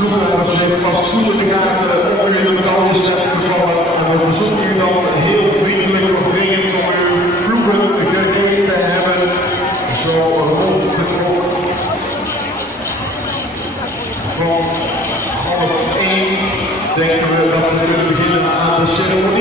ploegleiders zijn fatsoenlijk geraakt om jullie met al die steps te vallen. En we verzoeken u dan heel vriendelijk of dringend om uw ploegen gekleed te hebben. Zo rond de klok van 1:30 denken we dat we kunnen beginnen aan de ceremonie.